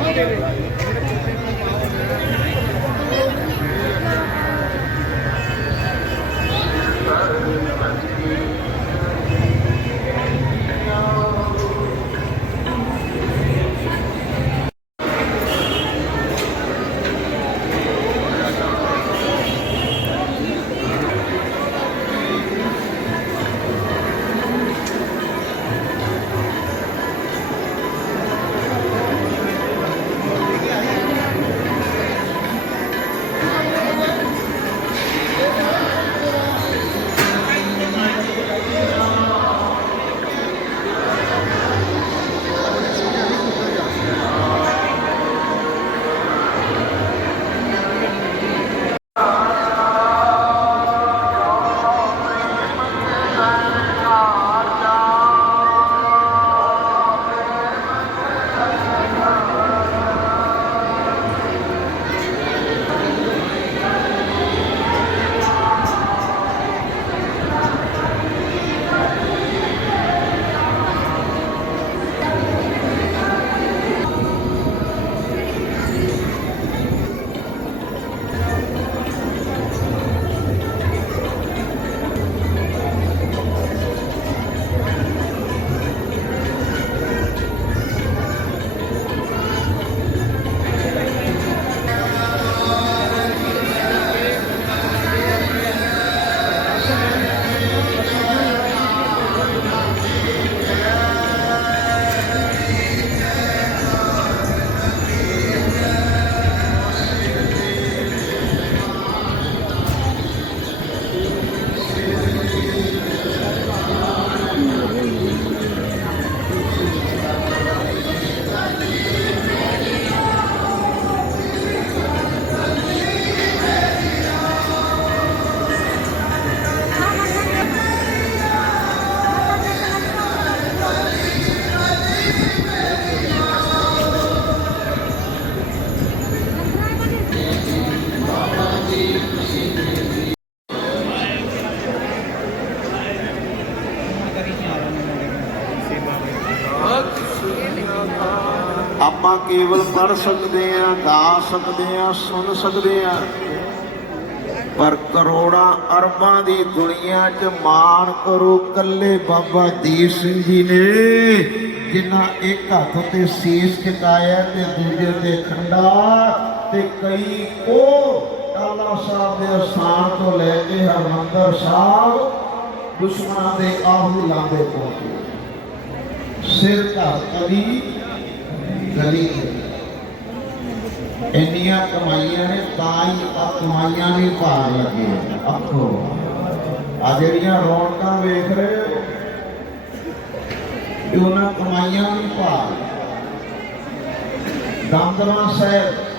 అందరికీ ਪੜ ਸਕਦੇ ਆ ਗਾ ਸਕਦੇ ਆ ਸੁਣ ਸਕਦੇ ਆ ਪਰ ਕਰੋੜਾਂ ਅਰਬਾਂ ਦੀ ਦੁਨੀਆ 'ਚ ਮਾਣ ਕਰੋ, ਕੱਲੇ ਬਾਬਾ ਦੀਪ ਸਿੰਘ ਜੀ ਨੇ, ਜਿਨ੍ਹਾਂ ਇੱਕ ਹੱਥ ਤੇ ਸੀਸ ਝੁਕਾਇਆ ਤੇ ਦੂਜੇ ਤੇ ਖੰਡਾ ਤੇ ਕਈ ਉਹ ਟਾਲਾ ਸਾਹਿਬ ਦੇ ਸਥਾਨ ਤੋਂ ਲੈ ਕੇ ਹਰਮੰਦਰ ਸਾਹਿਬ ਦੁਸ਼ਮਣਾਂ ਦੇ ਆਹੂ ਲਾਂਦੇ ਪਹੁੰਚੇ। ਸਿਰ ਘਰ ਕਦੀ ਗਲੀ ਇੰਨੀਆਂ ਕਮਾਈਆਂ ਨੇ ਤਾਂ ਹੀ ਆ ਕਮਾਈਆਂ ਵੀ ਭਾਰ ਲੱਗੇ ਆਖੋ ਆ ਜਿਹੜੀਆਂ ਰੌਣਕਾਂ ਵੇਖ ਰਹੇ ਹੋ, ਇਹ ਉਹਨਾਂ ਕਮਾਈਆਂ ਵੀ ਭਾਰ। ਦਮਦਮਾ ਸਾਹਿਬ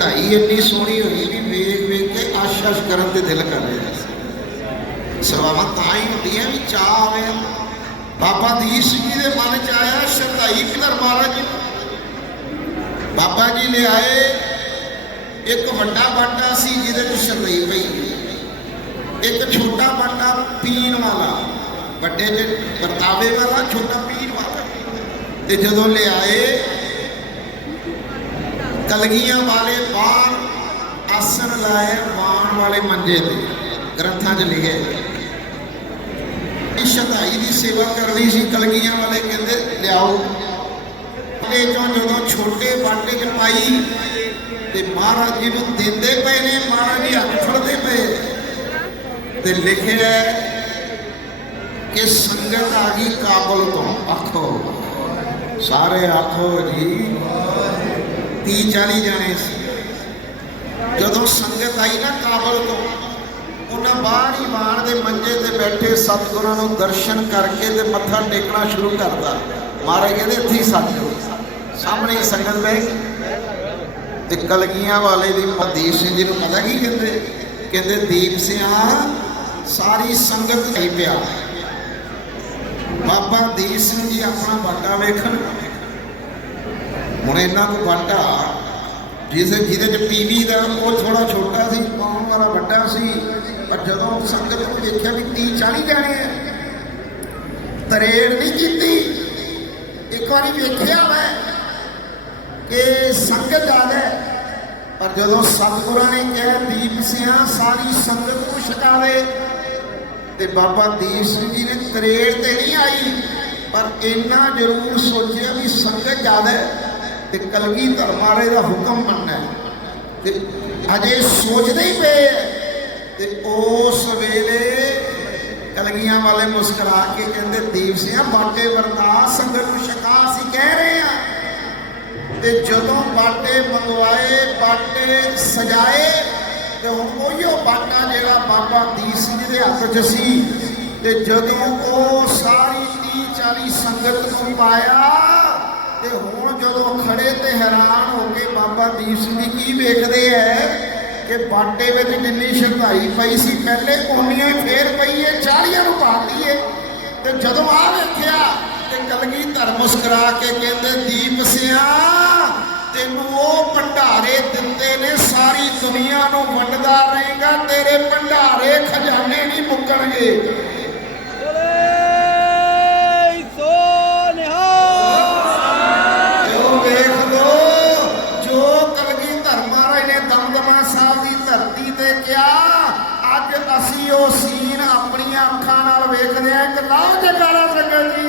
ਕਢਾਈ ਇੰਨੀ ਸੋਹਣੀ ਹੋਈ ਵੀ ਵੇਖ ਵੇਖ ਕੇ ਆਸ਼ਾਸ਼ ਕਰਨ ਤੇ ਦਿਲ ਕਰ ਰਿਹਾ ਸੀ। ਸਵਾਵਾਂ ਤਾਂ ਹੀ ਹੁੰਦੀਆਂ ਵੀ ਚਾਹ ਆਵੇ। ਬਾਬਾ ਦੀਪ ਸਿੰਘ ਜੀ ਦੇ ਮਨ ਚ ਆਇਆ ਸ਼ਰਧਾਈ ਫਿਲਰ ਮਹਾਰਾਜ ਜੀ। ਬਾਬਾ ਜੀ ਲੈ ਆਏ। ਇੱਕ ਵੱਡਾ ਬਾਟਾ ਸੀ ਜਿਹਦੇ ਵਿੱਚ ਸ਼ਰਧਾਈ ਪਈ। ਇੱਕ ਛੋਟਾ ਬਾਟਾ ਪੀਣ ਵਾਲਾ। ਵੱਡੇ ਦੇ ਵਰਤਾਵੇ ਵਾਲਾ, ਛੋਟਾ ਪੀਣ ਵਾਲਾ। ਤੇ ਜਦੋਂ ਲਿਆਏ ਕਲਗੀਆਂ ਵਾਲੇ ਬਾਣ ਆਸਣ ਲਾਏ ਬਾਣ ਵਾਲੇ ਮੰਜੇ ਤੇ। ਗ੍ਰੰਥਾਂ 'ਚ ਲਿਖੇ ਇਸ ਸ਼ਤਾਈ ਦੀ ਸੇਵਾ ਕਰਨੀ ਸੀ, ਕਲਗੀਆਂ ਵਾਲੇ ਕਹਿੰਦੇ, ਲਿਆਓ। ਤੇ ਚੋਂ ਜਦੋਂ ਛੋਟੇ ਬਾਟੇ 'ਚ ਪਾਈ ਤੇ ਮਹਾਰਾਜ ਜੀ ਨੂੰ ਦਿੰਦੇ ਪਏ ਨੇ, ਮਹਾਰਾਜ ਜੀ ਹੱਥ ਫੜਦੇ ਪਏ। ਤੇ ਲਿਖਿਆ ਕਿ ਸੰਗਤ ਆ ਗਈ ਕਾਬਲ ਤੋਂ। ਆਖੋ, ਸਾਰੇ ਆਖੋ ਜੀ 30 40 ਜਾਣੇ ਸੀ। ਜਦੋਂ ਸੰਗਤ ਆਈ ਨਾ ਕਾਬਲ ਤੋਂ, ਉਹਨਾਂ ਬਾਹਰ ਹੀ ਬਾਣ ਦੇ ਮੰਜੇ ਤੇ ਬੈਠੇ ਸਤਿਗੁਰਾਂ ਨੂੰ ਦਰਸ਼ਨ ਕਰਕੇ ਤੇ ਮੱਥਾ ਟੇਕਣਾ ਸ਼ੁਰੂ ਕਰਦਾ ਮਹਾਰਾਜ ਕਹਿੰਦੇ, ਇੱਥੇ ਹੀ ਸਤਿਗੁਰੂ ਸਾਹਮਣੇ ਹੀ ਸੰਗਤ ਬਹਿ ਗਈ। ਤੇ ਕਲਗੀਆਂ ਵਾਲੇ ਦੀ ਮਦੀਪ ਸਿੰਘ ਜੀ ਨੂੰ ਪਤਾ ਕੀ ਕਹਿੰਦੇ? ਕਹਿੰਦੇ, ਦੀਪ ਸਿਆ, ਸਾਰੀ ਸੰਗਤ ਹੀ ਪਿਆ। ਬਾਬਾ ਦੀਪ ਸਿੰਘ ਜੀ ਆਪਣਾ ਬਾਟਾ ਵੇਖਣ। ਹੁਣ ਇਹਨਾਂ ਨੂੰ ਬਾਟਾ ਜਿਸ ਜਿਹਦੇ ਚ ਪੀਵੀ ਦਾ ਉਹ ਥੋੜਾ ਛੋਟਾ ਸੀ ਪਾਉਣ ਵਾਲਾ ਵੱਡਾ ਸੀ, ਪਰ ਜਦੋਂ ਸੰਗਤ ਨੂੰ ਦੇਖਿਆ ਵੀ 30 40 ਜਾਣੇ ਆ, ਤਰੇੜ ਨਹੀਂ ਕੀਤੀ। ਇੱਕ ਵਾਰੀ ਵੇਖਿਆ ਵਾ ਕਿ ਸੰਗਤ ਜ਼ਿਆਦਾ ਪਰ ਜਦੋਂ ਸਤਿਗੁਰਾਂ ਨੇ ਕਿਹਾ, ਦੀਪ ਸਿਆ, ਸਾਰੀ ਸੰਗਤ ਨੂੰ ਛਕਾਵੇ, ਤੇ ਬਾਬਾ ਦੀਪ ਸਿੰਘ ਜੀ ਨੇ ਤਰੇੜ ਤੇ ਨਹੀਂ ਆਈ, ਪਰ ਇੰਨਾ ਜ਼ਰੂਰ ਸੋਚਿਆ ਵੀ ਸੰਗਤ ਜ਼ਿਆਦਾ ਤੇ ਕਲਗੀ ਧਰਮਾਰੇ ਦਾ ਹੁਕਮ ਮੰਨਣਾ ਤੇ ਅਜੇ ਸੋਚਦੇ ਹੀ ਪਏ ਹੈ ਤੇ ਉਸ ਵੇਲੇ ਕਲਗੀਆਂ ਵਾਲੇ ਮੁਸਕਰਾ ਕੇ ਕਹਿੰਦੇ, ਦੀਪ ਸਿੰਘ ਬਾਟੇ ਵਰਤਾ ਸੰਗਤ ਨੂੰ ਛਕਾ ਅਸੀਂ ਕਹਿ ਰਹੇ ਹਾਂ ਤੇ ਜਦੋਂ ਬਾਟੇ ਮੰਗਵਾਏ, ਬਾਟੇ ਸਜਾਏ, ਤੇ ਹੁਣ ਉਹੀਓ ਬਾਟਾ ਜਿਹੜਾ ਬਾਬਾ ਦੀਪ ਸਿੰਘ ਦੇ ਹੱਥ 'ਚ ਸੀ। ਤੇ ਜਦੋਂ ਉਹ ਸਾਰੀ 30 40 ਸੰਗਤ ਨੂੰ ਪਾਇਆ ਤੇ ਹੁਣ ਜਦੋਂ ਖੜੇ ਤੇ ਹੈਰਾਨ ਹੋ ਕੇ ਬਾਬਾ ਦੀਪ ਸਿੰਘ ਜੀ ਕੀ ਵੇਖਦੇ ਐ ਕਿ ਬਾਟੇ ਵਿੱਚ ਜਿੰਨੀ ਸ਼ਰਧਾਈ ਪਈ ਸੀ, ਪਹਿਲੇ ਕੋਨੀਆਂ ਹੀ ਫੇਰ ਪਈ ਏ 40 ਨੂੰ ਪਾਤੀ ਏ ਤੇ ਜਦੋਂ ਆ ਵੇਖਿਆ ਤੇ ਕਲਗੀ ਧਰ ਮੁਸਕਰਾ ਕੇ ਕਹਿੰਦੇ, ਦੀਪ ਸਿਆ, ਤੈਨੂੰ ਉਹ ਭੰਡਾਰੇ ਦਿੰਦੇ ਨੇ, ਸਾਰੀ ਦੁਨੀਆ ਨੂੰ ਵੰਡਦਾ ਰਹੇਗਾ, ਤੇਰੇ ਭੰਡਾਰੇ ਖਜ਼ਾਨੇ ਨਹੀਂ ਮੁੱਕਣਗੇ। ਅਸੀਂ ਉਹ ਸੀਨ ਆਪਣੀਆਂ ਅੱਖਾਂ ਨਾਲ ਵੇਖਦੇ ਆ ਇੱਕ ਲਾਓ ਜਗਾਰਾ ਸੰਗਤ ਜੀ।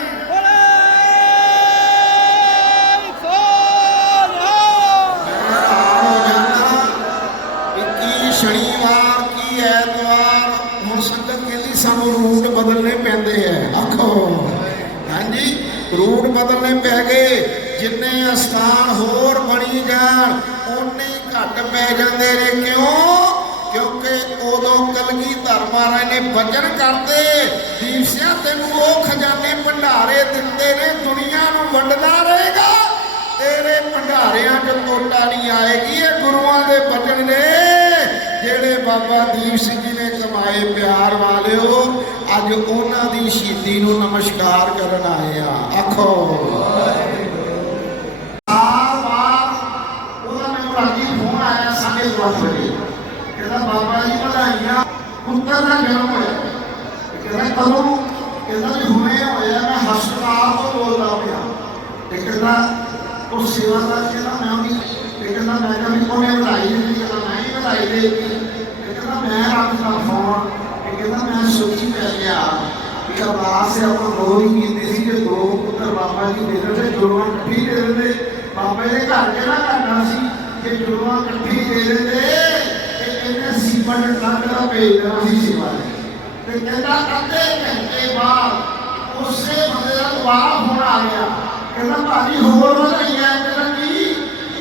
ਕਿ ਕੀ ਸ਼ਨੀਵਾਰ ਕੀ ਐਤਵਾਰ? ਹੁਣ ਸੰਗਤ ਕਹਿੰਦੀ ਸਾਨੂੰ ਰੂਟ ਬਦਲਨੇ ਪੈਂਦੇ ਐ ਆਖੋ। ਹਾਂਜੀ ਰੂਟ ਬਦਲਨੇ ਪੈ ਗਏ। ਜਿੰਨੇ ਅਸਥਾਨ ਹੋਰ ਬਣੀ ਜਾਣ ਓਨੇ ਹੀ ਘੱਟ ਪੈ ਜਾਂਦੇ ਨੇ। ਕਿਉਂ? ਉਦੋਂ ਕਲਗੀ ਧਰਮਾਰਾ ਨੇ ਵਚਨ ਕਰਦੇ। ਦੀਪਸਿਆ ਤੈਨੂੰ ਉਹ ਖਜ਼ਾਨੇ ਭੰਡਾਰੇ ਦਿੱਤੇ ਨੇ, ਦੁਨੀਆ ਨੂੰ ਵੰਡਦਾ ਰਹੇਗਾ। ਤੇਰੇ ਭੰਡਾਰਿਆਂ 'ਚ ਤੋਟਾ ਨਹੀਂ ਆਏਗੀ, ਇਹ ਗੁਰੂਆਂ ਦੇ ਬਚਨ ਨੇ। ਜਿਹੜੇ ਬਾਬਾ ਦੀਪ ਸਿੰਘ ਜੀ ਨੇ ਕਮਾਏ ਪਿਆਰ ਵਾਲਿਓ, ਅੱਜ ਉਹਨਾਂ ਦੀ ਸ਼ਹੀਦੀ ਨੂੰ ਨਮਸਕਾਰ ਕਰਨ ਆਏ ਆ। ਆਖੋ। ਸਾਲ ਬਾਅਦ ਉਹਦਾ ਮੈਨੂੰ ਰਾਜੀ ਫੋਨ ਆਇਆ ਸਾਡੇ ਦਸ ਵਜੇ ਕਹਿੰਦਾ ਬਾਬਾ ਜੀ ਵਧਾਈਆਂ ਪੁੱਤਰ ਦਾ ਜਨਮ ਹੋਇਆ ਕਹਿੰਦਾ ਕਦੋਂ ਕਹਿੰਦਾ ਵੀ ਹੁਣੇ ਹੋਇਆ ਮੈਂ ਹਸਪਤਾਲ ਤੋਂ ਬੋਲਦਾ ਪਿਆ ਤੇ ਕਹਿੰਦਾ ਉਹ ਸੇਵਾਦਾਰ ਕਹਿੰਦਾ ਮੈਂ ਵੀ ਤੇ ਕਹਿੰਦਾ ਮੈਂ ਕਿਹਾ ਵੀ ਉਹਨੇ ਵਧਾਈ ਦਿੱਤੀ ਕਹਿੰਦਾ ਮੈਂ ਹੀ ਵਧਾਈ ਦੇ ਦਿੱਤੀ ਤੇ ਕਹਿੰਦਾ ਮੈਂ ਰੱਖ ਦਾ ਫੋਨ ਤੇ ਕਹਿੰਦਾ ਮੈਂ ਸੋਚੀ ਪੈ ਗਿਆ ਕਿ ਅਰਦਾਸ ਹੈ ਆਪਾਂ ਦੋ ਹੀ ਕੀਤੀ ਸੀ ਕਿ ਦੋ ਪੁੱਤਰ ਬਾਬਾ ਜੀ ਦੇ ਦੇ ਜੁੜਵਾ ਇਕੱਠੀ ਦੇ ਦਿੰਦੇ ਬਾਬਾ ਜੀ ਦੇ ਘਰ ਕਿਹੜਾ ਕਰਨਾ ਸੀ ਕਿ ਜੁੜਵਾ ਇਕੱਠੀ ਦੇ ਦਿੰਦੇ ਤੇ ਇਹਨੇ ਸੀਪਨ ਟਰੱਕ ਸੀ ਸੇਵਾ ਤੇ ਕਹਿੰਦਾ, ਅੱਧੇ ਘੰਟੇ ਬਾਅਦ ਉਸੇ ਬੰਦੇ ਦਾ ਦੁਬਾਰਾ ਫੋਨ ਆ ਗਿਆ। ਕਹਿੰਦਾ, ਭਾਜੀ, ਹੋਰ ਵਧਾਈਆਂ ਕਹਿੰਦਾ ਕੀ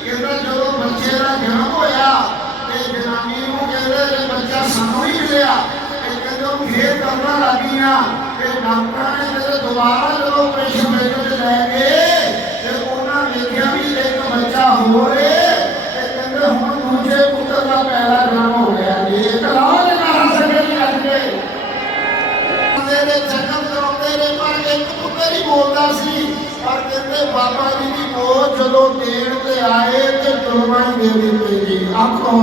ਕਹਿੰਦਾ, ਜਦੋਂ ਬੱਚੇ ਦਾ ਜਨਮ ਹੋਇਆ, ਤੇ ਜਨਾਨੀ ਨੂੰ ਕਹਿੰਦੇ ਕਿ ਬੱਚਾ ਸਾਨੂੰ ਹੀ ਮਿਲਿਆ। ਤੇ ਕਹਿੰਦੇ, ਉਹ ਫੇਰ ਕਰਨਾ ਲੱਗੀਆਂ। ਤੇ ਡਾਕਟਰਾਂ ਨੇ ਜਦੋਂ ਦੁਬਾਰਾ ਜਦੋਂ ਆਪਰੇਸ਼ਨ ਥੀਏਟਰ 'ਚ ਲੈ ਗਏ, ਤੇ ਉਹਨਾਂ ਵੇਖਿਆ ਵੀ ਇੱਕ ਬੱਚਾ ਹੋਰ ਏ। ਤੇ ਕਹਿੰਦੇ, ਹੁਣ ਦੂਜੇ ਪੁੱਤਰ ਦਾ ਪਹਿਲਾ ਜਨਮ ਹੋ ਗਿਆ। ਜੀ ਨਾ ਸਕੇ ਜੀ ਅੱਜ ਜਨਮ ਕਰਾਉਂਦੇ ਨੇ ਪਰ ਇੱਕ ਪੁੱਤਰ ਹੀ ਬੋਲਦਾ ਸੀ ਪਰ ਕਹਿੰਦੇ ਬਾਬਾ ਜੀ ਦੀ ਮੋਹ ਜਦੋਂ ਦੇਣ ਤੇ ਆਏ ਤੇ ਦੁਰਮਾ ਹੀ ਦੇ ਦਿੱਤੇ ਜੀ। ਆਖੋ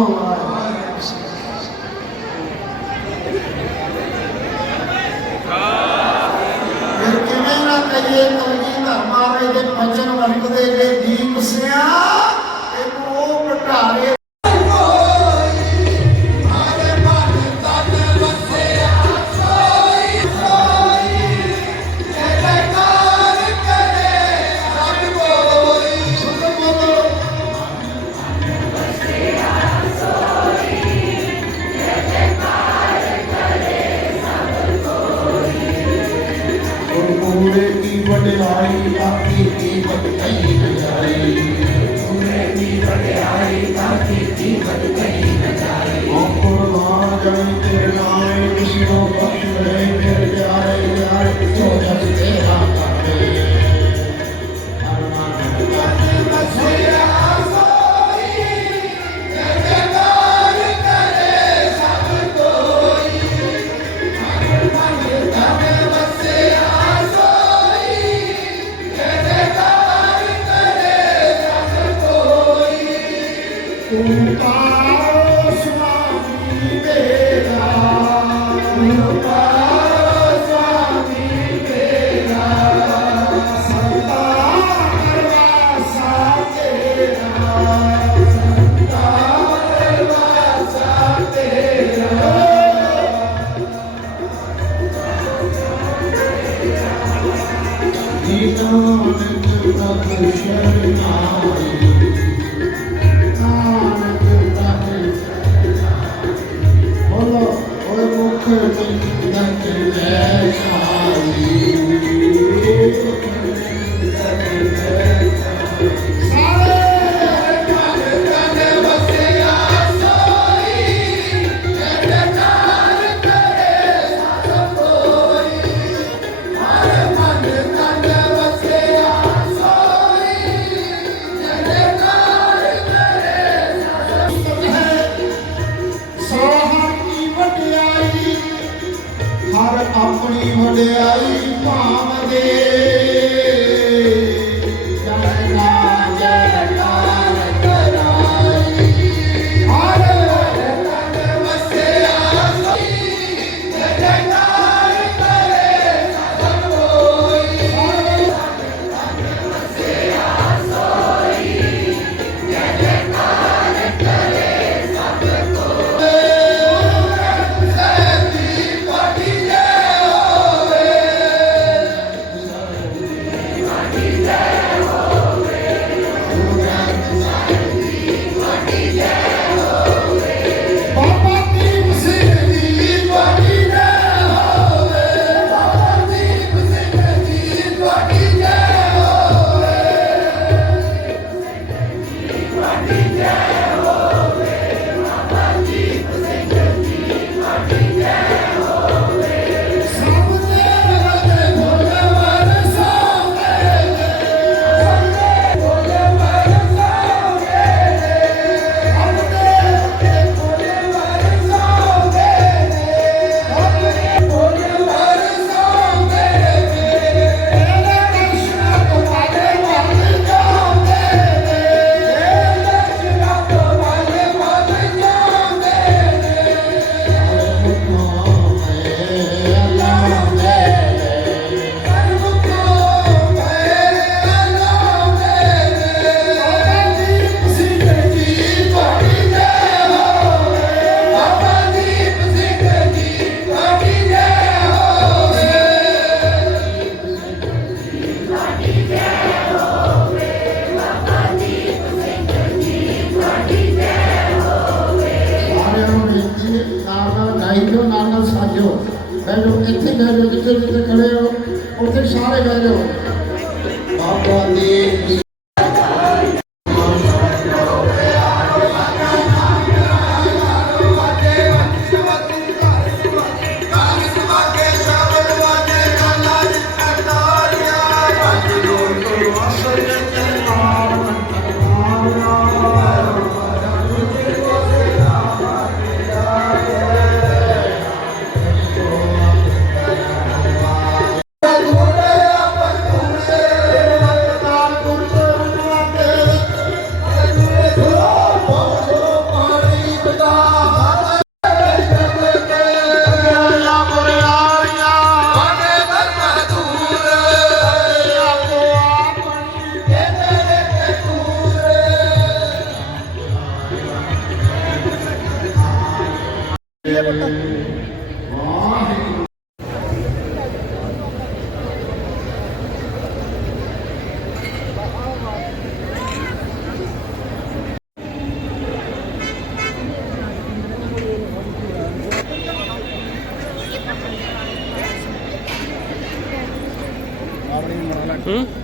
You know, I'm Lord. ਜਿੱਥੇ ਖੜੇ ਹੋ ਉੱਥੇ ਸਾਰੇ ਬਹਿ ਜਾਓ। ਬਾਪ ਦੀ Hmm?